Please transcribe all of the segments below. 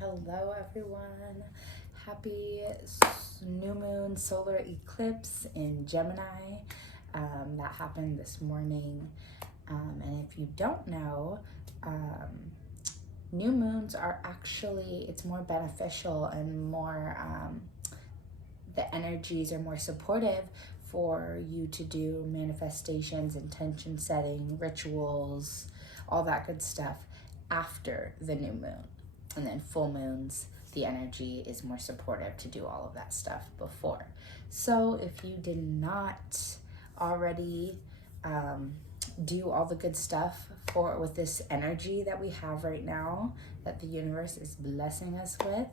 Hello everyone. Happy new moon solar eclipse in Gemini. That happened this morning. And if you don't know, new moons are actually, it's more beneficial and more, the energies are more supportive for you to do manifestations, intention setting, rituals, all that good stuff after the new moon. And then full moons, the energy is more supportive to do all of that stuff before. So if you did not already do all the good stuff with this energy that we have right now, that the universe is blessing us with,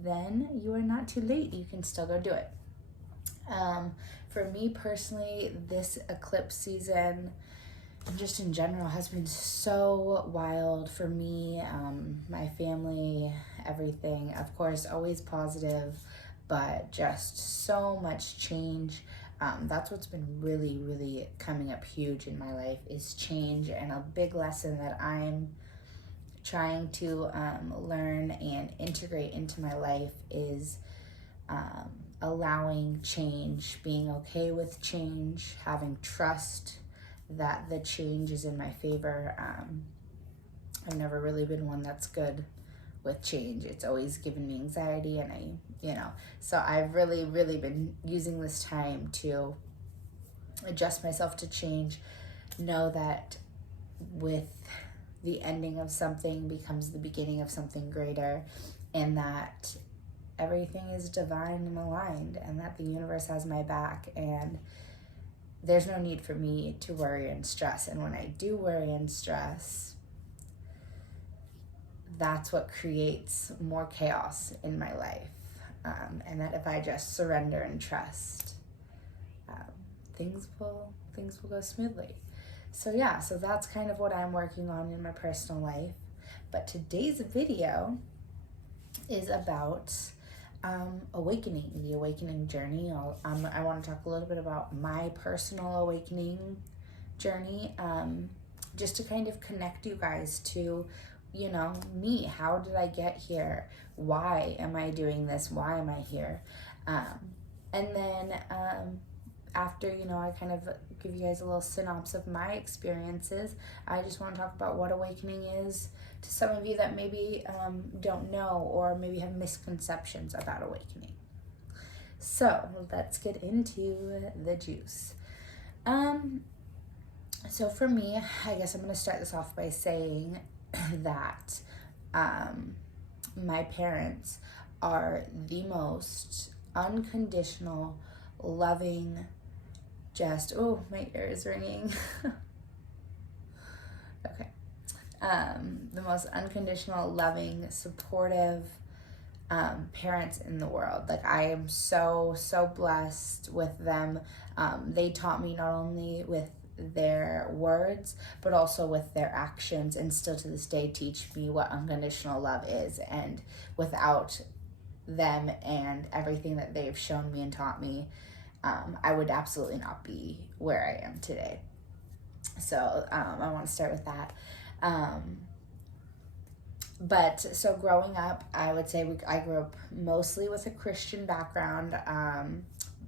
then you are not too late. You can still go do it. For me personally, this eclipse season, and just in general, has been so wild for me, my family, everything. Of course, always positive, but just so much change. That's what's been really, really coming up huge in my life is change. And a big lesson that I'm trying to learn and integrate into my life is allowing change, being okay with change, having trust that the change is in my favor. I've never really been one that's good with change. It's always given me anxiety, and so I've really, really been using this time to adjust myself to change, know that with the ending of something becomes the beginning of something greater, and that everything is divine and aligned, and that the universe has my back, and there's no need for me to worry and stress. And when I do worry and stress, that's what creates more chaos in my life. And that if I just surrender and trust, things will go smoothly. So that's kind of what I'm working on in my personal life. But today's video is about awakening, the awakening journey. I want to talk a little bit about my personal awakening journey, just to kind of connect you guys to, me. How did I get here? Why am I doing this? Why am I here? And then after, I kind of give you guys a little synopsis of my experiences, I just want to talk about what awakening is to some of you that maybe don't know, or maybe have misconceptions about awakening. So let's get into the juice. So for me, I guess I'm going to start this off by saying that my parents are the most unconditional, loving, my ear is ringing. Okay. The most unconditional, loving, supportive parents in the world. Like, I am so, so blessed with them. They taught me not only with their words, but also with their actions, and still to this day teach me what unconditional love is. And without them and everything that they've shown me and taught me, I would absolutely not be where I am today. So I want to start with that. But so growing up, I would say I grew up mostly with a Christian background.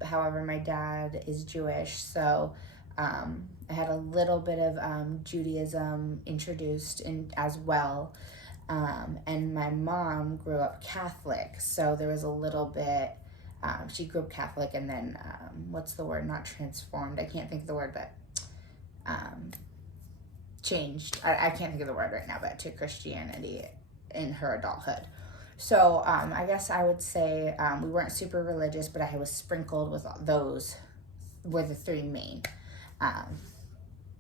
However, my dad is Jewish, so I had a little bit of Judaism introduced in as well. And my mom grew up Catholic, so there was a little bit, she grew up Catholic, and then, what's the word, not transformed, I can't think of the word, but changed, I can't think of the word right now, but to Christianity in her adulthood. So I guess I would say we weren't super religious, but I was sprinkled with those were the three main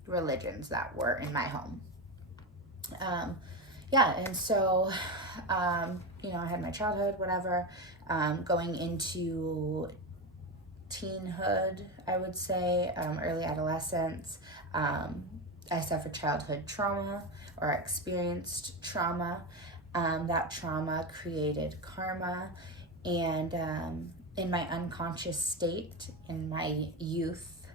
religions that were in my home. And so, I had my childhood, whatever, going into teenhood, I would say, early adolescence. I suffered childhood trauma, or experienced trauma. That trauma created karma, and in my unconscious state, in my youth,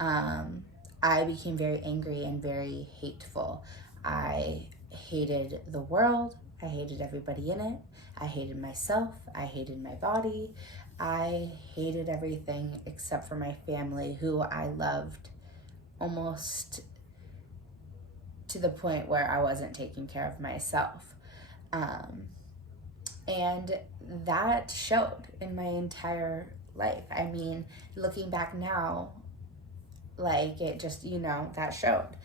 I became very angry and very hateful. I hated the world. I hated everybody in it. I hated myself. I hated my body. I hated everything except for my family, who I loved almost to the point where I wasn't taking care of myself. And that showed in my entire life. I mean, looking back now, like it just, that showed.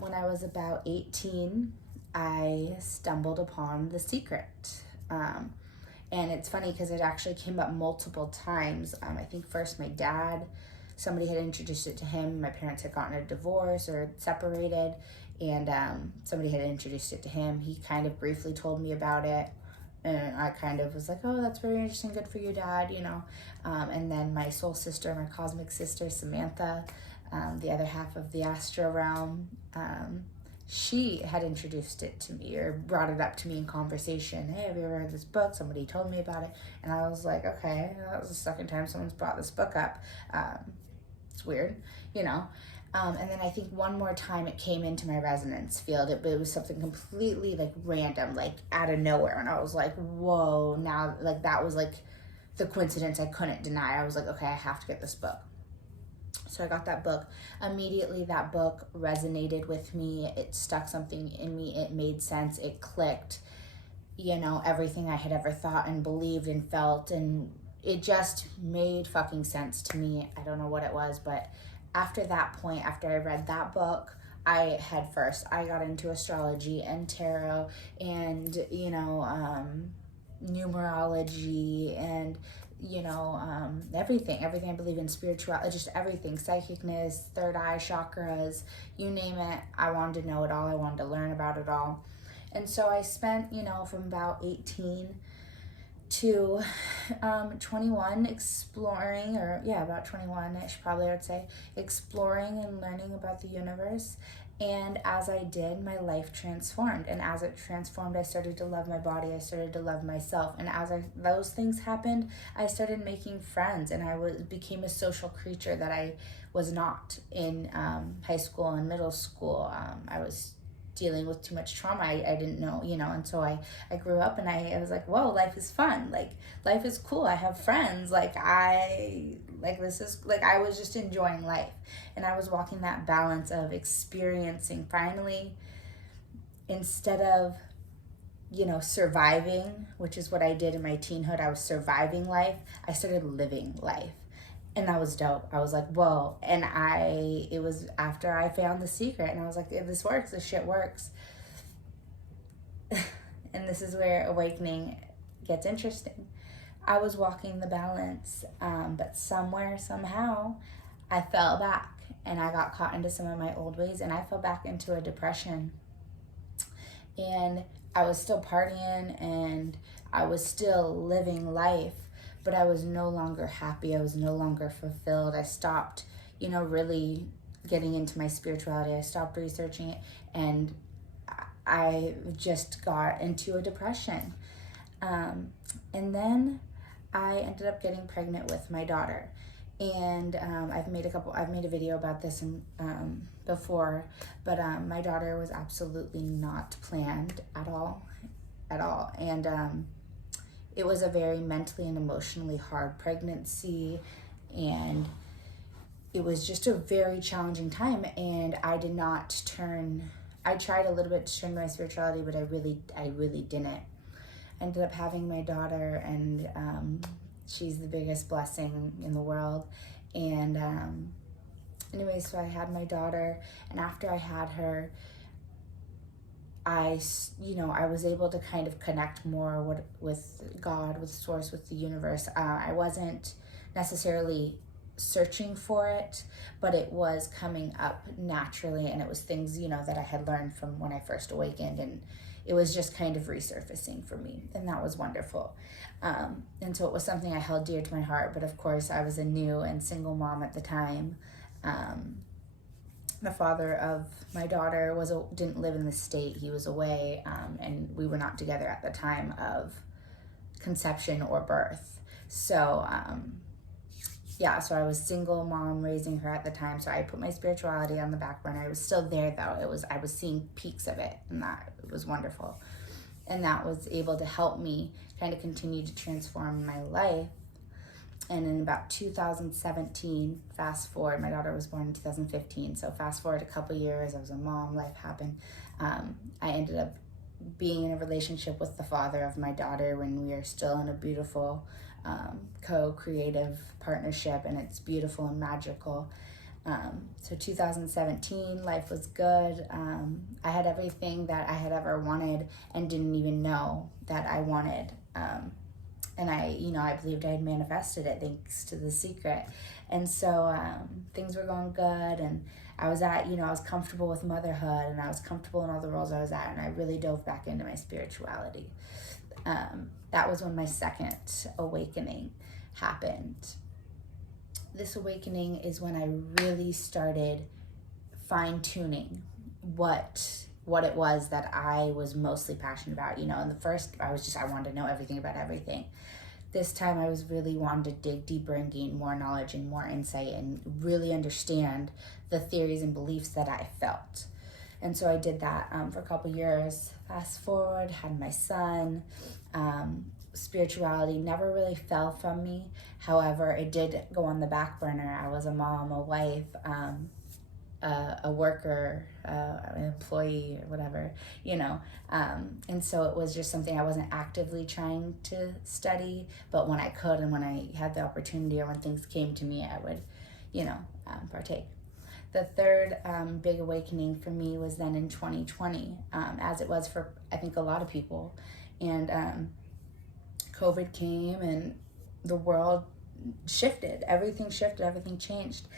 When I was about 18, I stumbled upon The Secret. And it's funny because it actually came up multiple times. I think first my dad, somebody had introduced it to him. My parents had gotten a divorce or separated, and somebody had introduced it to him. He kind of briefly told me about it, and I kind of was like, oh, that's very interesting. Good for you, Dad, And then my soul sister, my cosmic sister, Samantha, the other half of the astral realm, she had introduced it to me or brought it up to me in conversation. Hey, have you ever heard this book? Somebody told me about it. And I was like, okay, that was the second time someone's brought this book up. It's weird, And then I think one more time it came into my resonance field. It was something completely like random, like out of nowhere. And I was like, whoa, now like that was like the coincidence I couldn't deny. I was like, okay, I have to get this book. So I got that book. Immediately that book resonated with me. It stuck something in me. It made sense. It clicked. Everything I had ever thought and believed and felt, and it just made fucking sense to me. I don't know what it was, but after that point, after I read that book, I got into astrology and tarot and, numerology and, everything I believe in, spirituality, just everything, psychicness, third eye chakras, you name it. I wanted to know it all. I wanted to learn about it all. And so I spent, from about 18 to 21 exploring, about 21-ish probably I would say, exploring and learning about the universe. And as I did, my life transformed. And as it transformed, I started to love my body. I started to love myself. And as those things happened, I started making friends. And I became a social creature that I was not in high school and middle school. I was dealing with too much trauma. I didn't know, and so I grew up and I was like, whoa, life is fun. Like, life is cool. I have friends. I was just enjoying life. And I was walking that balance of experiencing finally, instead of, surviving, which is what I did in my teenhood. I was surviving life. I started living life. And that was dope. I was like, whoa. And it was after I found The Secret. And I was like, if this works, this shit works. And this is where awakening gets interesting. I was walking the balance, but somewhere, somehow, I fell back. And I got caught into some of my old ways. And I fell back into a depression. And I was still partying. And I was still living life. But I was no longer happy. I was no longer fulfilled. I stopped, really getting into my spirituality. I stopped researching it, and I just got into a depression. And then I ended up getting pregnant with my daughter. And I've made a video about this before, but my daughter was absolutely not planned at all. And it was a very mentally and emotionally hard pregnancy, and it was just a very challenging time. And I tried a little bit to turn my spirituality, but I really didn't. I ended up having my daughter, and she's the biggest blessing in the world. And anyway, so I had my daughter, and after I had her, I was able to kind of connect more with God, with Source, with the universe. I wasn't necessarily searching for it, but it was coming up naturally, and it was things, that I had learned from when I first awakened, and it was just kind of resurfacing for me, and that was wonderful. And so it was something I held dear to my heart, but of course I was a new and single mom at the time. The father of my daughter didn't live in the state. He was away, and we were not together at the time of conception or birth. So, so I was single mom raising her at the time. So I put my spirituality on the back burner. I was still there though. I was seeing peaks of it, and that was wonderful. And that was able to help me kind of continue to transform my life. And in about 2017, fast forward, my daughter was born in 2015, so fast forward a couple years, I was a mom, life happened. I ended up being in a relationship with the father of my daughter when we are still in a beautiful co-creative partnership, and it's beautiful and magical. So 2017, life was good. I had everything that I had ever wanted and didn't even know that I wanted. And I believed I had manifested it thanks to The Secret. And so things were going good, and I was I was comfortable with motherhood, and I was comfortable in all the roles I was at, and I really dove back into my spirituality. That was when my second awakening happened. This awakening is when I really started fine-tuning what it was that I was mostly passionate about. In the first, I wanted to know everything about everything. This time I was really wanting to dig deeper and gain more knowledge and more insight and really understand the theories and beliefs that I felt. And so I did that for a couple years. Fast forward, had my son. Spirituality never really fell from me. However, it did go on the back burner. I was a mom, a wife, a worker, an employee, or whatever, and so it was just something I wasn't actively trying to study, but when I could and when I had the opportunity or when things came to me, I would, partake. The third big awakening for me was then in 2020, as it was for, I think, a lot of people. And COVID came and the world shifted. Everything shifted, everything changed.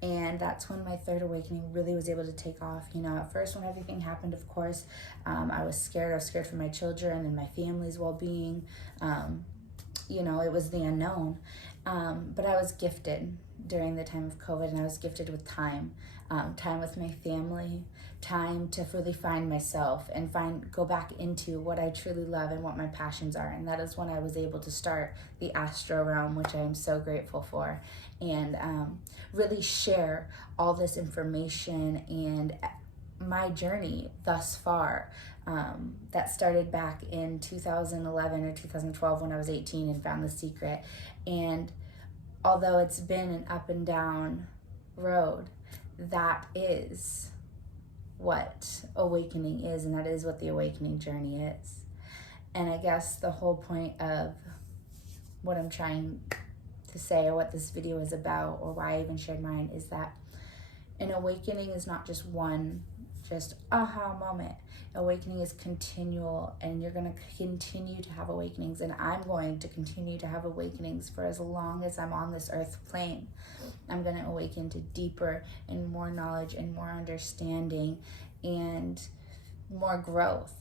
And that's when my third awakening really was able to take off. At first when everything happened, of course, I was scared. I was scared for my children and my family's well-being. It was the unknown. But I was gifted during the time of COVID, and I was gifted with time with my family, time to really find myself and go back into what I truly love and what my passions are. And that is when I was able to start the Astro Realm, which I am so grateful for, and really share all this information and my journey thus far. That started back in 2011 or 2012 when I was 18 and found The Secret. And although it's been an up and down road, that is what awakening is, and that is what the awakening journey is. And I guess the whole point of what I'm trying to say, or what this video is about, or why I even shared mine, is that an awakening is not just one aha moment. Awakening is continual, and you're going to continue to have awakenings, and I'm going to continue to have awakenings for as long as I'm on this earth plane. I'm going to awaken to deeper and more knowledge and more understanding and more growth.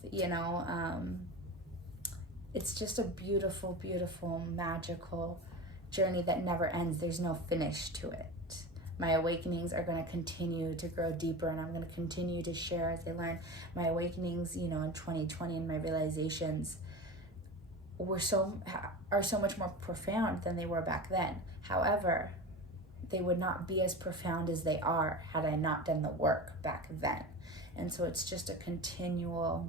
It's just a beautiful, beautiful, magical journey that never ends. There's no finish to it. My awakenings are going to continue to grow deeper, and I'm going to continue to share as I learn. My awakenings, in 2020, and my realizations are so much more profound than they were back then. However, they would not be as profound as they are had I not done the work back then. And so it's just a continual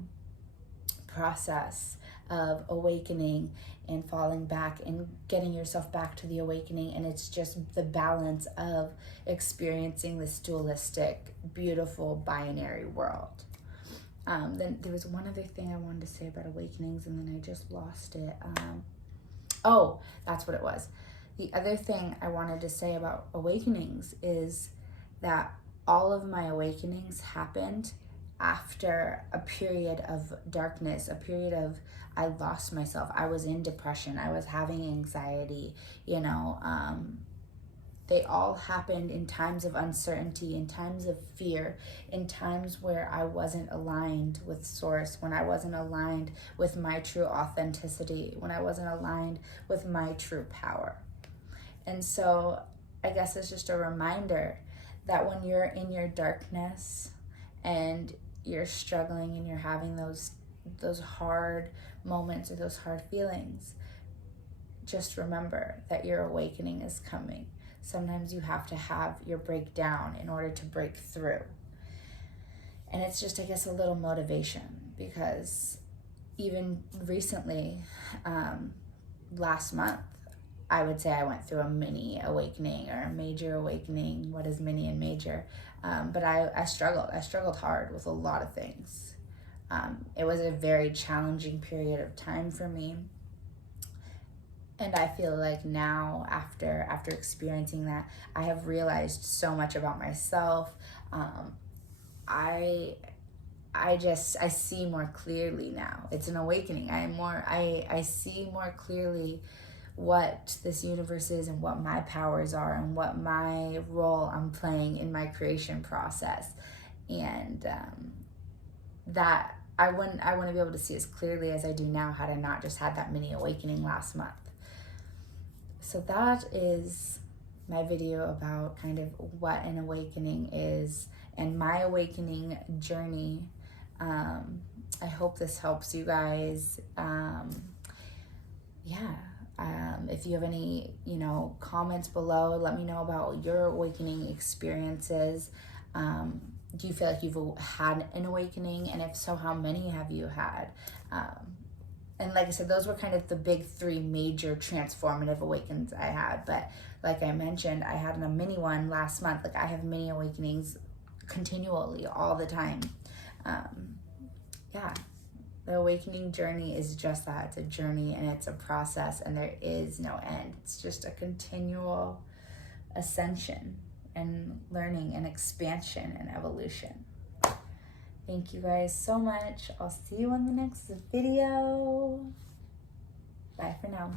process of awakening and falling back and getting yourself back to the awakening. And it's just the balance of experiencing this dualistic, beautiful, binary world. Then there was one other thing I wanted to say about awakenings, and then I just lost it. That's what it was. The other thing I wanted to say about awakenings is that all of my awakenings happened after a period of darkness, a period of I lost myself. I was in depression. I was having anxiety. They all happened in times of uncertainty, in times of fear, in times where I wasn't aligned with Source, when I wasn't aligned with my true authenticity, when I wasn't aligned with my true power. And so I guess it's just a reminder that when you're in your darkness and you're struggling and you're having those hard moments or those hard feelings, just remember that your awakening is coming. Sometimes you have to have your breakdown in order to break through. And it's just, I guess, a little motivation, because even recently, last month, I would say I went through a mini awakening or a major awakening. What is mini and major? But I struggled. I struggled hard with a lot of things. It was a very challenging period of time for me. And I feel like now, after experiencing that, I have realized so much about myself. I see more clearly now. It's an awakening. I see more clearly what this universe is and what my powers are and what my role I'm playing in my creation process. And that I wouldn't be able to see as clearly as I do now had I not just had that mini awakening last month. So that is my video about kind of what an awakening is and my awakening journey. I hope this helps you guys. If you have any, comments below, let me know about your awakening experiences. Do you feel like you've had an awakening? And if so, how many have you had? And like I said, those were kind of the big three major transformative awakenings I had. But like I mentioned, I had a mini one last month. Like I have mini awakenings continually all the time. The awakening journey is just that. It's a journey and it's a process, and there is no end. It's just a continual ascension and learning and expansion and evolution. Thank you guys so much. I'll see you on the next video. Bye for now.